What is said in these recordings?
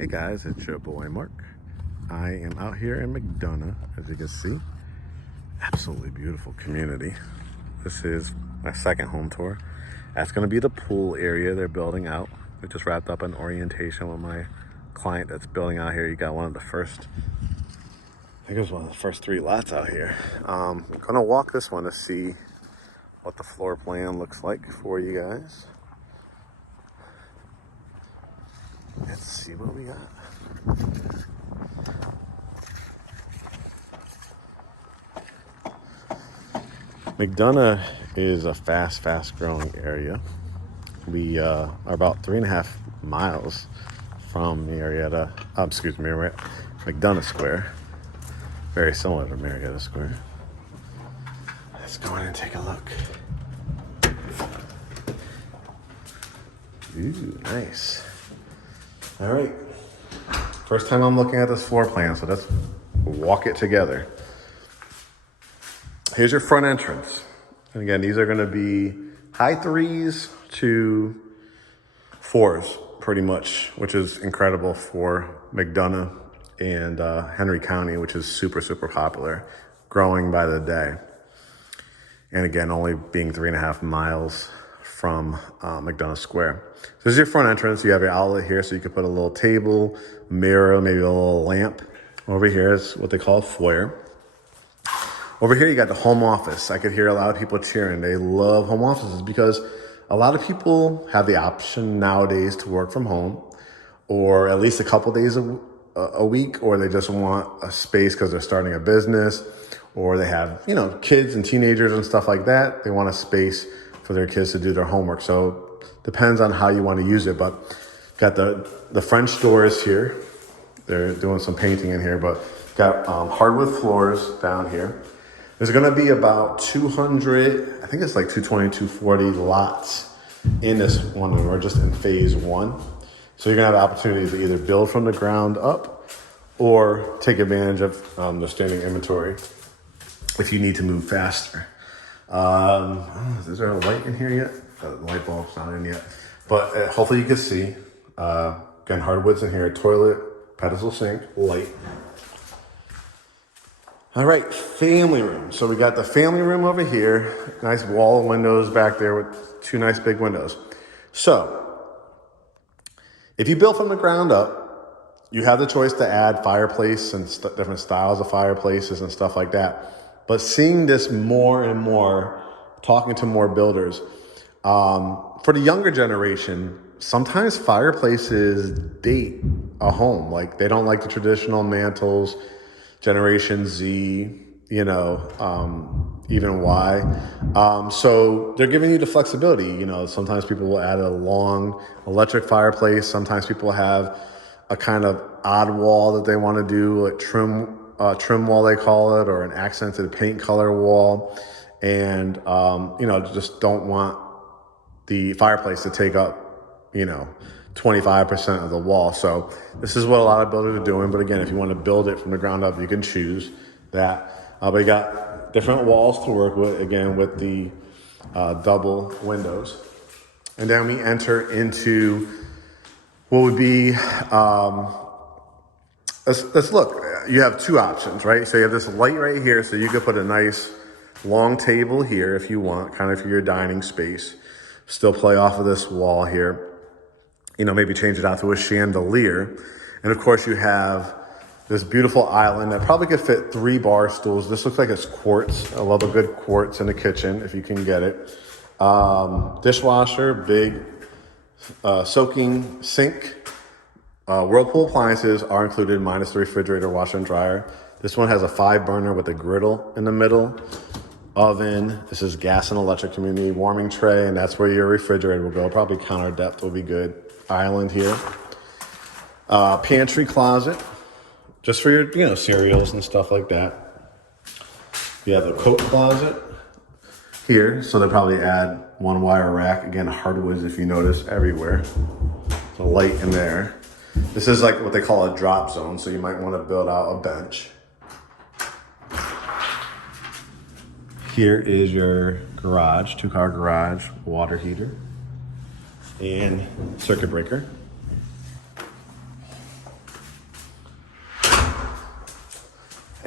Hey guys, it's your boy Mark. I am out here in McDonough, as you can see. Absolutely beautiful community. This is my second home tour. That's going to be the pool area they're building out. We just wrapped up an orientation with my client that's building out here. You got one of the first, I think it was one of the first 3 lots out here. I'm going to walk this one to see what the floor plan looks like for you guys. Let's see what we got. McDonough is a fast growing area. We are about 3.5 miles from Marietta, McDonough Square. Very similar to Marietta Square. Let's go in and take a look. Ooh, nice. All right, first time I'm looking at this floor plan, so let's walk it together. Here's your front entrance. And again, these are gonna be high 3s to 4s, pretty much, which is incredible for McDonough and Henry County, which is super popular, growing by the day. And again, only being 3.5 miles from McDonough Square. So this is your front entrance. You have your outlet here, so you can put a little table, mirror, maybe a little lamp. Over here is what they call a foyer. Over here, you got the home office. I could hear a lot of people cheering. They love home offices because a lot of people have the option nowadays to work from home, or at least a couple days a week, or they just want a space because they're starting a business, or they have, kids and teenagers and stuff like that. They want a space for their kids to do their homework. So depends on how you want to use it, but got the French doors here. They're doing some painting in here, but got hardwood floors down here. There's going to be about 200, I think it's like 220, 240 lots in this one, and we're just in phase 1. So you're going to have the opportunity to either build from the ground up or take advantage of the standing inventory if you need to move faster. Is there a light in here yet? The light bulb's not in yet, but hopefully you can see. Again, hardwoods in here, toilet, pedestal sink, light. All right, family room. So we got the family room over here. Nice wall of windows back there with 2 nice big windows. So if you build from the ground up, you have the choice to add fireplace and different styles of fireplaces and stuff like that. But seeing this more and more, talking to more builders, for the younger generation, sometimes fireplaces date a home. Like they don't like the traditional mantles, Generation Z, even Y. So they're giving you the flexibility. Sometimes people will add a long electric fireplace. Sometimes people have a kind of odd wall that they want to do, like trim wall they call it, or an accented paint color wall, and just don't want the fireplace to take up 25% of the wall. So this is what a lot of builders are doing, but again, if you want to build it from the ground up, you can choose that. But you got different walls to work with, again, with the double windows. And then we enter into what would be let's look. You have 2 options, right? So you have this light right here, so you could put a nice long table here if you want, kind of for your dining space. Still play off of this wall here. Maybe change it out to a chandelier. And of course you have this beautiful island that probably could fit 3 bar stools. This looks like it's quartz. I love a good quartz in the kitchen if you can get it. Dishwasher, big soaking sink. Whirlpool appliances are included, minus the refrigerator, washer, and dryer. This one has a 5 burner with a griddle in the middle. Oven. This is gas and electric community. Warming tray, and that's where your refrigerator will go. Probably counter depth will be good. Island here. Pantry closet, just for your cereals and stuff like that. You have a coat closet here, so they'll probably add 1 wire rack. Again, hardwoods, if you notice, everywhere. So light in there. This is like what they call a drop zone, so you might want to build out a bench. Here is your garage, 2-car garage, water heater, and circuit breaker.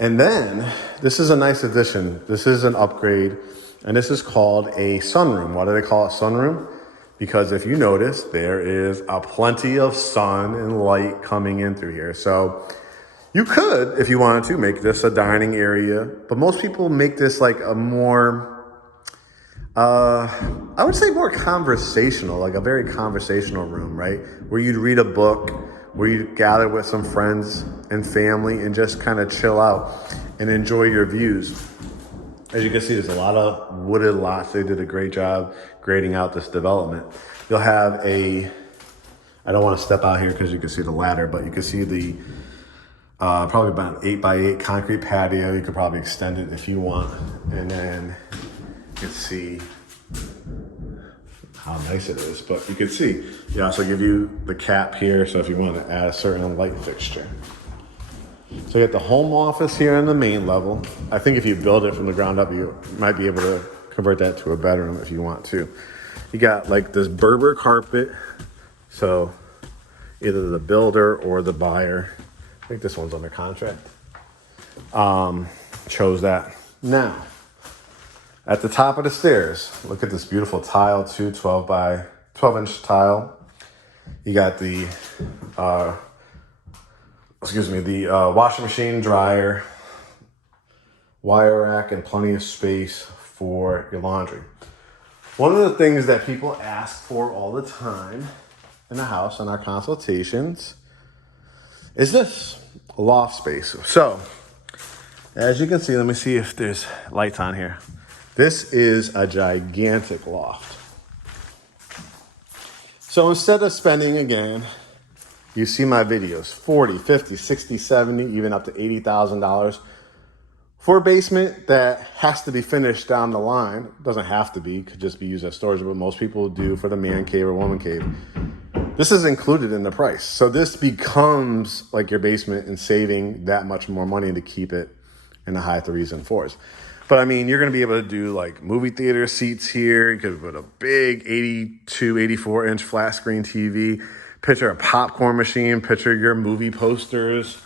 And then this is a nice addition. This is an upgrade, and this is called a sunroom. Why do they call it sunroom? Because if you notice, there is a plenty of sun and light coming in through here. So you could, if you wanted to, make this a dining area, but most people make this like a more, I would say more conversational, like a very conversational room, right? Where you'd read a book, where you gather with some friends and family and just kind of chill out and enjoy your views. As you can see, there's a lot of wooded lots. They did a great job grading out this development. You'll have I don't want to step out here because you can see the ladder, but you can see the probably about an 8x8 concrete patio. You could probably extend it if you want. And then you can see how nice it is, but you can see, they also give you the cap here, so if you want to add a certain light fixture. So you got the home office here on the main level. I think if you build it from the ground up, you might be able to convert that to a bedroom if you want to. You got like this Berber carpet, so either the builder or the buyer, I think this one's under contract, chose that. Now, at the top of the stairs, look at this beautiful tile, 12-inch tile. You got the, washing machine, dryer, wire rack, and plenty of space for your laundry. One of the things that people ask for all the time in the house in our consultations is this, loft space. So, as you can see, let me see if there's lights on here. This is a gigantic loft. So instead of spending, again, you see my videos, 40, 50, 60, 70, even up to $80,000 for a basement that has to be finished down the line. Doesn't have to be, could just be used as storage, but most people do for the man cave or woman cave. This is included in the price. So this becomes like your basement and saving that much more money to keep it in the high 3s and 4s. But I mean, you're going to be able to do like movie theater seats here. You could put a big 82, 84-inch flat screen TV. Picture a popcorn machine. Picture your movie posters,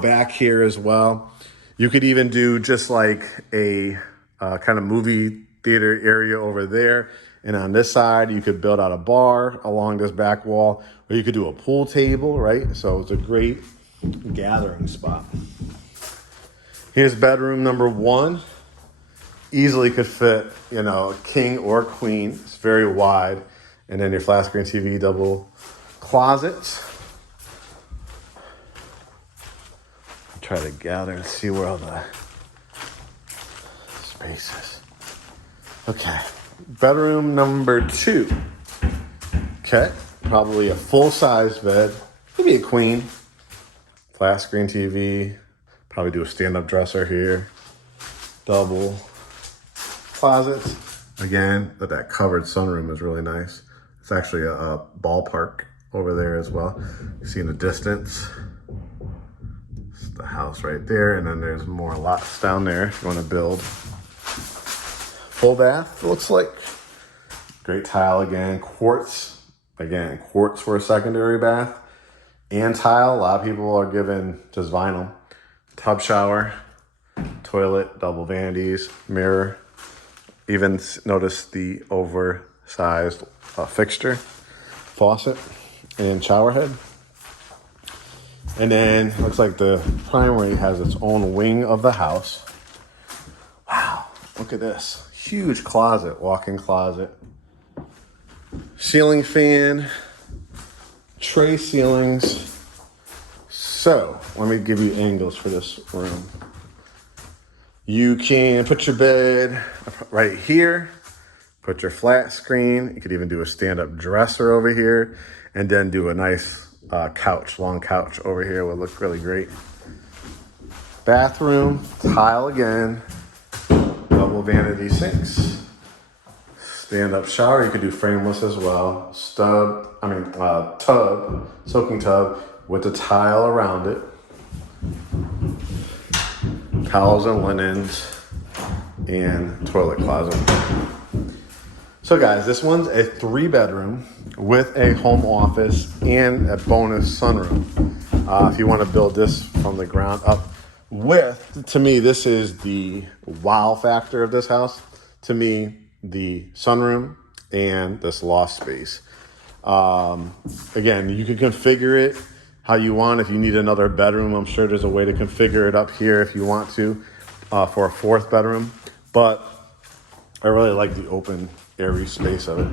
back here as well. You could even do just like a kind of movie theater area over there. And on this side, you could build out a bar along this back wall, or you could do a pool table, right? So it's a great gathering spot. Here's bedroom number 1. Easily could fit, king or queen. It's very wide. And then your flat screen TV, double closets. I'll try to gather and see where all the space is. Okay, bedroom number 2. Okay, probably a full-size bed. Maybe a queen. Flat screen TV. Probably do a stand-up dresser here. Double closets. Again, that covered sunroom is really nice. It's actually a ballpark over there as well. You see in the distance, it's the house right there, and then there's more lots down there if you want to build. Full bath, looks like. Great tile again, quartz. Again, quartz for a secondary bath. And tile, a lot of people are given just vinyl. Tub shower, toilet, double vanities, mirror. Even notice the oversized fixture, faucet, and shower head. And then looks like the primary has its own wing of the house. Wow, look at this. Huge closet, walk-in closet. Ceiling fan, tray ceilings. So, let me give you angles for this room. You can put your bed right here, put your flat screen. You could even do a stand-up dresser over here, and then do a nice couch, long couch over here would look really great. Bathroom, tile again, double vanity sinks. Stand-up shower, you could do frameless as well. Tub, soaking tub with a tile around it. Towels and linens, and toilet closet. So guys, this one's a 3-bedroom with a home office and a bonus sunroom. If you want to build this from the ground up, to me, this is the wow factor of this house. To me, the sunroom and this loft space. Again, you can configure it how you want. If you need another bedroom, I'm sure there's a way to configure it up here if you want to, for a fourth bedroom. But I really like the open, airy space of it.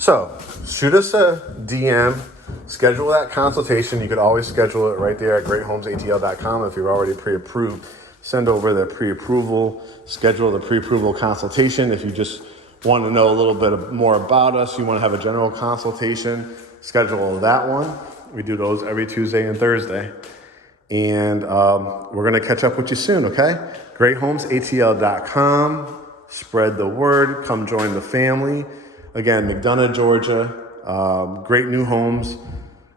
So shoot us a DM, schedule that consultation. You could always schedule it right there at GreatHomesATL.com. If you're already pre-approved, send over the pre-approval, schedule the pre-approval consultation. If you just want to know a little bit more about us, you want to have a general consultation, schedule that one. We do those every Tuesday and Thursday. And we're going to catch up with you soon, okay? GreatHomesATL.com. Spread the word. Come join the family. Again, McDonough, Georgia. Great new homes.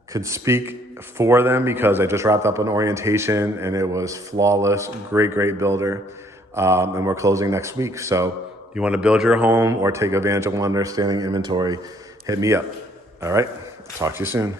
Could speak for them because I just wrapped up an orientation and it was flawless. Great builder. And we're closing next week. So you want to build your home or take advantage of one of their standing inventory, hit me up. All right. Talk to you soon.